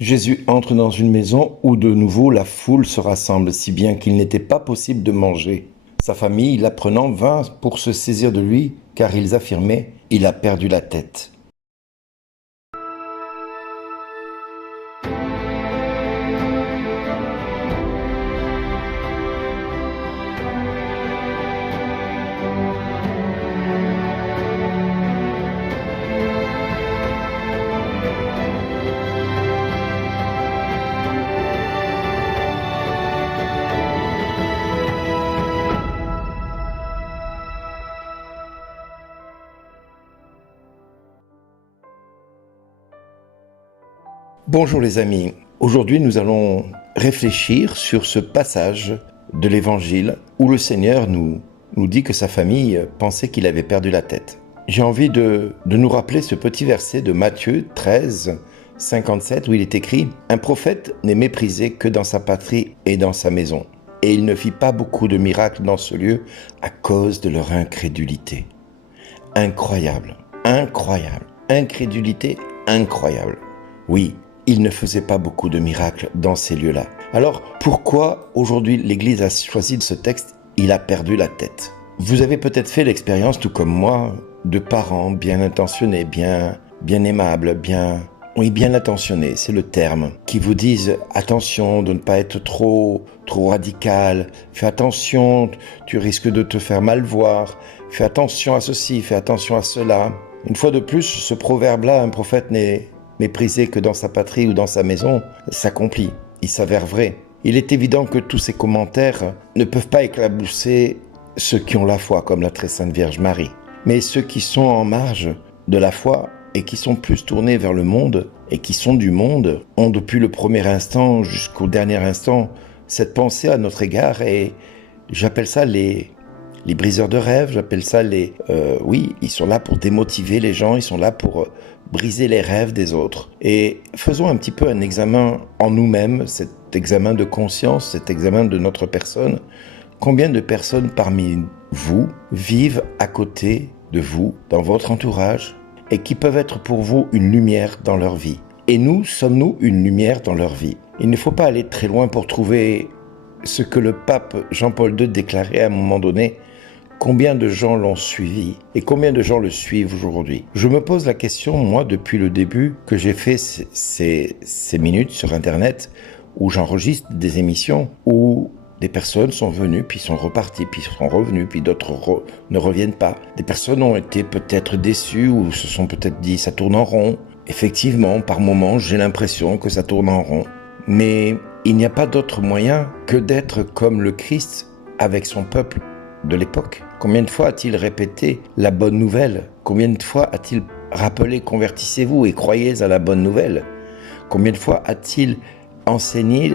Jésus entre dans une maison où de nouveau la foule se rassemble, si bien qu'il n'était pas possible de manger. Sa famille, l'apprenant, vint pour se saisir de lui, car ils affirmaient, il a perdu la tête. Bonjour les amis, aujourd'hui nous allons réfléchir sur ce passage de l'Évangile où le Seigneur nous dit que sa famille pensait qu'il avait perdu la tête. J'ai envie de nous rappeler ce petit verset de Matthieu 13, 57 où il est écrit « Un prophète n'est méprisé que dans sa patrie et dans sa maison. Et il ne fit pas beaucoup de miracles dans ce lieu à cause de leur incrédulité. » Incroyable, incroyable, incrédulité incroyable. Oui, il ne faisait pas beaucoup de miracles dans ces lieux-là. Alors, pourquoi aujourd'hui l'Église a choisi ce texte « Il a perdu la tête ». Vous avez peut-être fait l'expérience, tout comme moi, de parents bien intentionnés, bien aimables, bien intentionnés, c'est le terme, qui vous disent « Attention de ne pas être trop radical, fais attention, tu risques de te faire mal voir, fais attention à ceci, fais attention à cela ». Une fois de plus, ce proverbe-là, un prophète n'est méprisé que dans sa patrie ou dans sa maison, s'accomplit, il s'avère vrai. Il est évident que tous ces commentaires ne peuvent pas éclabousser ceux qui ont la foi, comme la très sainte Vierge Marie. Mais ceux qui sont en marge de la foi et qui sont plus tournés vers le monde et qui sont du monde, ont depuis le premier instant jusqu'au dernier instant cette pensée à notre égard et j'appelle ça les briseurs de rêves, j'appelle ça ils sont là pour démotiver les gens, ils sont là pour briser les rêves des autres. Et faisons un petit peu un examen en nous-mêmes, cet examen de conscience, cet examen de notre personne. Combien de personnes parmi vous vivent à côté de vous, dans votre entourage, et qui peuvent être pour vous une lumière dans leur vie? Et nous, sommes-nous une lumière dans leur vie? Il ne faut pas aller très loin pour trouver ce que le pape Jean-Paul II déclarait à un moment donné. Combien de gens l'ont suivi et combien de gens le suivent aujourd'hui? Je me pose la question, moi, depuis le début que j'ai fait ces minutes sur Internet où j'enregistre des émissions où des personnes sont venues, puis sont reparties, puis sont revenues, puis d'autres ne reviennent pas. Des personnes ont été peut-être déçues ou se sont peut-être dit « ça tourne en rond ». Effectivement, par moments, j'ai l'impression que ça tourne en rond. Mais il n'y a pas d'autre moyen que d'être comme le Christ avec son peuple de l'époque. Combien de fois a-t-il répété la bonne nouvelle? Combien de fois a-t-il rappelé « convertissez-vous et croyez à la bonne nouvelle » Combien de fois a-t-il enseigné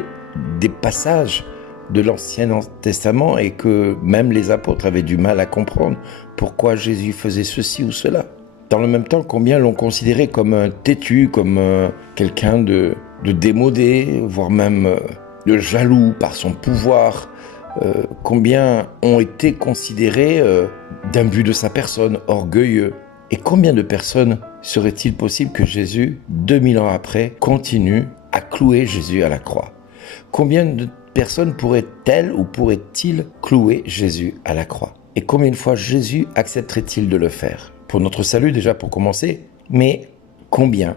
des passages de l'Ancien Testament et que même les apôtres avaient du mal à comprendre pourquoi Jésus faisait ceci ou cela? Dans le même temps, combien l'ont considéré comme un têtu, comme quelqu'un de démodé, voire même de jaloux par son pouvoir? Combien ont été considérés d'imbus de sa personne, orgueilleux? Et combien de personnes serait-il possible que Jésus, 2000 ans après, continue à clouer Jésus à la croix? Combien de personnes pourraient-elles ou pourraient-ils clouer Jésus à la croix? Et combien de fois Jésus accepterait-il de le faire? Pour notre salut déjà pour commencer, mais combien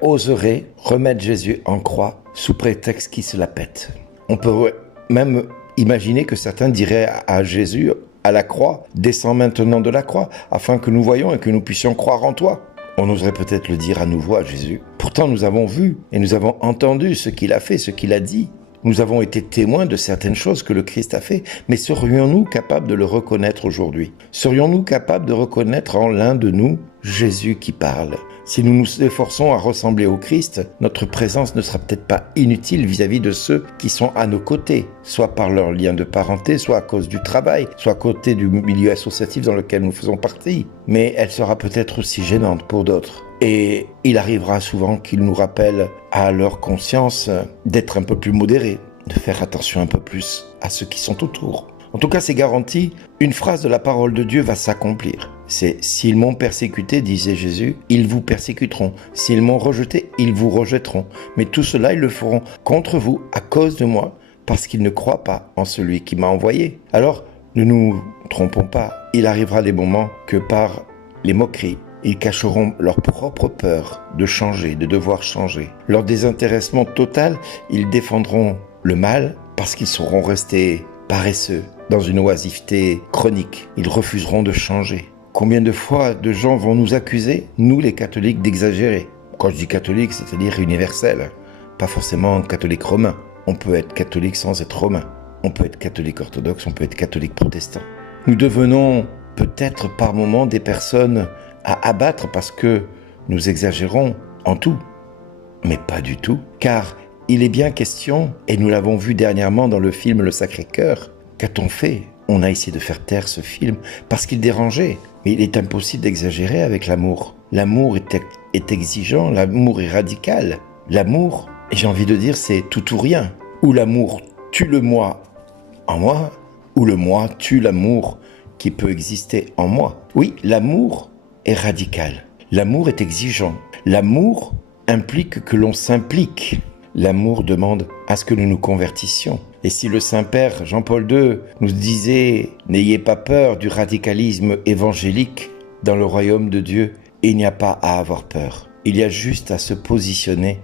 oseraient remettre Jésus en croix sous prétexte qu'il se la pète? On peut même imaginez que certains diraient à Jésus, à la croix, « Descends maintenant de la croix, afin que nous voyions et que nous puissions croire en toi. » On oserait peut-être le dire à nouveau à Jésus. Pourtant, nous avons vu et nous avons entendu ce qu'il a fait, ce qu'il a dit. Nous avons été témoins de certaines choses que le Christ a fait, mais serions-nous capables de le reconnaître aujourd'hui? Serions-nous capables de reconnaître en l'un de nous Jésus qui parle? Si nous nous efforçons à ressembler au Christ, notre présence ne sera peut-être pas inutile vis-à-vis de ceux qui sont à nos côtés, soit par leur lien de parenté, soit à cause du travail, soit à côté du milieu associatif dans lequel nous faisons partie. Mais elle sera peut-être aussi gênante pour d'autres. Et il arrivera souvent qu'ils nous rappellent à leur conscience d'être un peu plus modérés, de faire attention un peu plus à ceux qui sont autour. En tout cas, c'est garanti, une phrase de la parole de Dieu va s'accomplir. C'est « S'ils m'ont persécuté, disait Jésus, ils vous persécuteront. S'ils m'ont rejeté, ils vous rejetteront. Mais tout cela, ils le feront contre vous à cause de moi, parce qu'ils ne croient pas en celui qui m'a envoyé. » Alors, ne nous trompons pas, il arrivera des moments que par les moqueries, ils cacheront leur propre peur de changer, de devoir changer. Leur désintéressement total, ils défendront le mal parce qu'ils seront restés paresseux, dans une oisiveté chronique. Ils refuseront de changer. Combien de fois de gens vont nous accuser, nous les catholiques, d'exagérer? Quand je dis catholique, c'est-à-dire universel, pas forcément catholique romain. On peut être catholique sans être romain. On peut être catholique orthodoxe, on peut être catholique protestant. Nous devenons peut-être par moments des personnes à abattre parce que nous exagérons en tout, mais pas du tout, car il est bien question, et nous l'avons vu dernièrement dans le film Le Sacré-Cœur, qu'a-t-on fait? On a essayé de faire taire ce film parce qu'il dérangeait, mais il est impossible d'exagérer avec l'amour. L'amour est exigeant, l'amour est radical. L'amour, j'ai envie de dire, c'est tout ou rien. Ou l'amour tue le moi en moi, ou le moi tue l'amour qui peut exister en moi. Oui, l'amour est radical. L'amour est exigeant. L'amour implique que l'on s'implique. L'amour demande à ce que nous nous convertissions. Et si le Saint-Père Jean-Paul II nous disait « N'ayez pas peur du radicalisme évangélique dans le royaume de Dieu », il n'y a pas à avoir peur. Il y a juste à se positionner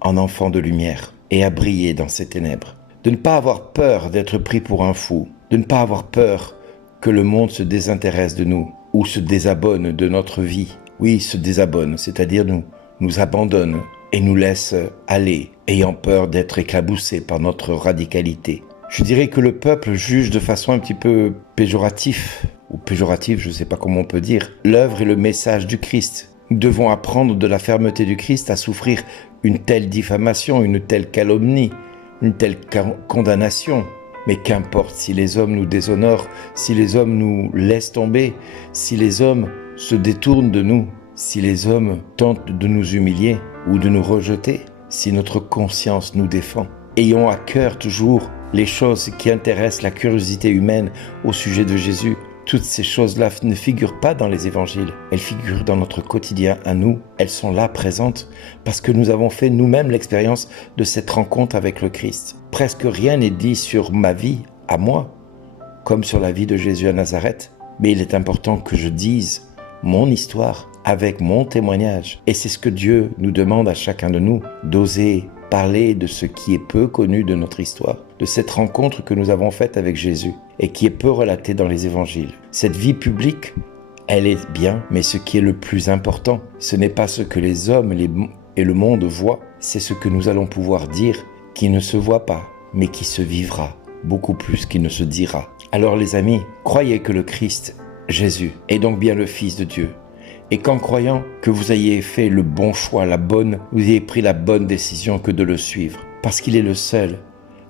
en enfant de lumière et à briller dans ces ténèbres. De ne pas avoir peur d'être pris pour un fou, de ne pas avoir peur que le monde se désintéresse de nous ou se désabonne de notre vie. Oui, se désabonne, c'est-à-dire nous abandonne et nous laisse aller, ayant peur d'être éclaboussé par notre radicalité. Je dirais que le peuple juge de façon un petit peu péjorative, je ne sais pas comment on peut dire, l'œuvre et le message du Christ. Nous devons apprendre de la fermeté du Christ à souffrir une telle diffamation, une telle calomnie, une telle condamnation. Mais qu'importe si les hommes nous déshonorent, si les hommes nous laissent tomber, si les hommes se détournent de nous, si les hommes tentent de nous humilier ou de nous rejeter, si notre conscience nous défend. Ayons à cœur toujours les choses qui intéressent la curiosité humaine au sujet de Jésus. Toutes ces choses-là ne figurent pas dans les évangiles, elles figurent dans notre quotidien à nous, elles sont là présentes parce que nous avons fait nous-mêmes l'expérience de cette rencontre avec le Christ. Presque rien n'est dit sur ma vie, à moi, comme sur la vie de Jésus à Nazareth, mais il est important que je dise mon histoire avec mon témoignage. Et c'est ce que Dieu nous demande à chacun de nous, d'oser parler de ce qui est peu connu de notre histoire, de cette rencontre que nous avons faite avec Jésus et qui est peu relatée dans les évangiles. Cette vie publique, elle est bien, mais ce qui est le plus important, ce n'est pas ce que les hommes et le monde voient, c'est ce que nous allons pouvoir dire qui ne se voit pas, mais qui se vivra, beaucoup plus qu'il ne se dira. Alors les amis, croyez que le Christ, Jésus, est donc bien le Fils de Dieu. Et qu'en croyant que vous ayez fait le bon choix, vous ayez pris la bonne décision que de le suivre. Parce qu'il est le seul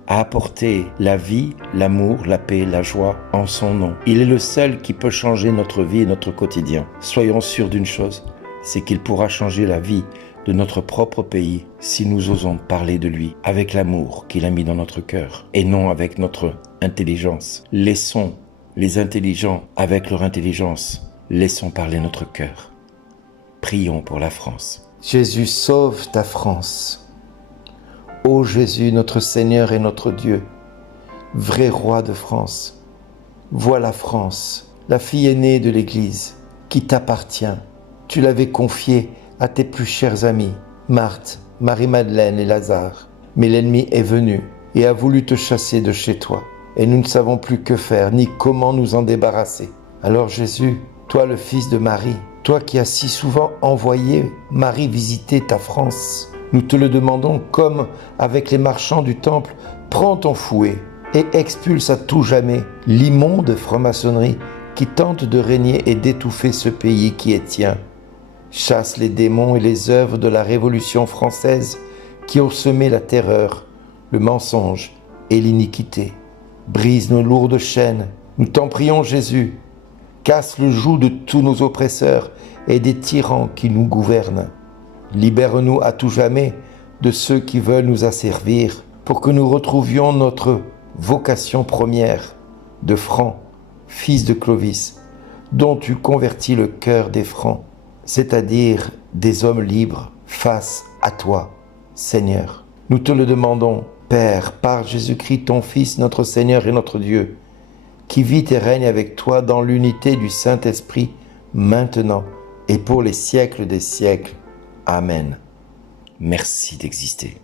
à apporter la vie, l'amour, la paix, la joie en son nom. Il est le seul qui peut changer notre vie et notre quotidien. Soyons sûrs d'une chose, c'est qu'il pourra changer la vie de notre propre pays si nous osons parler de lui avec l'amour qu'il a mis dans notre cœur et non avec notre intelligence. Laissons les intelligents avec leur intelligence. Laissons parler notre cœur. Prions pour la France. Jésus, sauve ta France. Ô Jésus, notre Seigneur et notre Dieu, vrai roi de France, vois la France, la fille aînée de l'Église, qui t'appartient. Tu l'avais confiée à tes plus chers amis, Marthe, Marie-Madeleine et Lazare. Mais l'ennemi est venu et a voulu te chasser de chez toi. Et nous ne savons plus que faire, ni comment nous en débarrasser. Alors Jésus, toi le fils de Marie, toi qui as si souvent envoyé Marie visiter ta France, nous te le demandons comme avec les marchands du temple, prends ton fouet et expulse à tout jamais l'immonde franc-maçonnerie qui tente de régner et d'étouffer ce pays qui est tien. Chasse les démons et les œuvres de la Révolution française qui ont semé la terreur, le mensonge et l'iniquité. Brise nos lourdes chaînes, nous t'en prions Jésus. Casse le joug de tous nos oppresseurs et des tyrans qui nous gouvernent. Libère-nous à tout jamais de ceux qui veulent nous asservir pour que nous retrouvions notre vocation première de Franc, fils de Clovis, dont tu convertis le cœur des Francs, c'est-à-dire des hommes libres, face à toi, Seigneur. Nous te le demandons, Père, par Jésus-Christ, ton Fils, notre Seigneur et notre Dieu, qui vit et règne avec toi dans l'unité du Saint-Esprit, maintenant et pour les siècles des siècles. Amen. Merci d'exister.